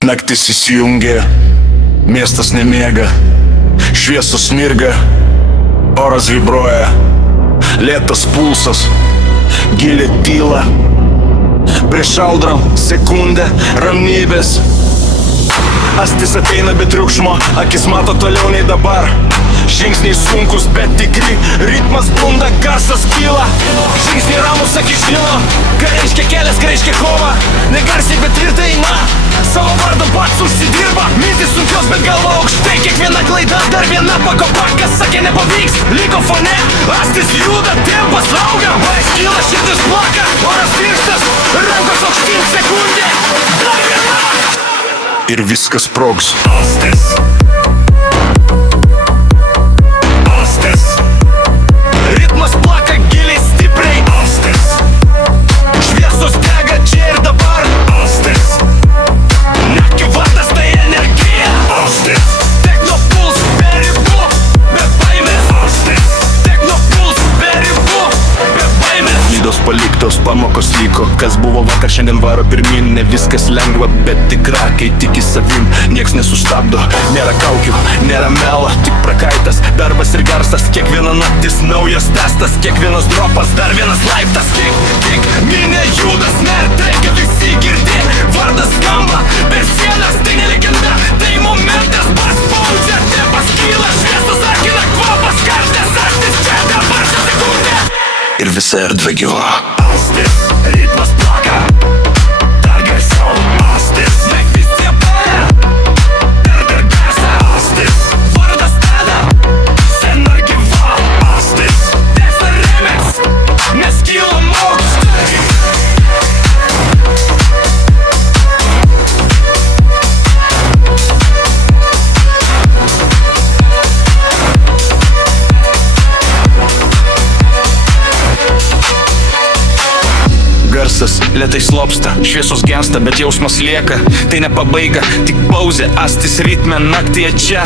Naktis įsijungia, miestas nemiega, šviesos mirga, oras vibruoja, lėtas pulsas, gili tyla. Prieš audrą sekundę ramybės. Astis ateina be triukšmo, akis mato toliau nei dabar. Žingsniai sunkus, bet tikri, ritmas bunda, garsas kyla. Žingsniai ramus, akis žino, ką reiškia kelias, ką reiškia kova. Negarsiai, bet tvirtai eina, savo vardą pats užsidirba. Mintis sunkios, bet galva aukštai, kiekviena klaida, dar viena pakopa. Kas sakė nepavyks, liko fone. Astis juda, tempas auga, vaiz kyla, širdis plaka. Oras tirštas, rankos aukštyn, sekundė, dar viena. Ir viskas sprogs. Astis. Astis. Ritmas plaka giliai, stipriai. Astis. Šviesos dega čia ir dabar. Astis. Naktį vardas tai energija. Astis. Techno puls be ribų, be baimės. Astis. Techno puls be ribų, be baimės. Lydos paliktos, pamokos liko. Kas buvo vakar, šiandien varo pirmin. Ne viskas lengva, bet tikra, kai tiki savim, nieks nesustabdo. Nėra kaukių, nėra melo, tik prakaitas, darbas ir garsas. Kiekviena naktis naujas testas, kiekvienas dropas, dar vienas laiptas. Tik, minė judas, nertai, kad visi girdi. Vardas skamba, per sienas, tai ne legenda, tai momentas. Paspaudžia, tempas kyla, šviesos akina, kvapas karštas. Astis čia dabar šią sekundę. Ir visa erdvė gyva. Astis, ritmas plaka, dar garsiau. Astis, nek visi apara, dar garsą. Astis, vardas tada, sena gyva. Astis, teksta remix, mes kylam aukštai. Garsas lėtai slopsta, šviesos gensta, bet jausmas lieka. Tai ne pabaiga, tik pauzė, astis ritme naktyje čia.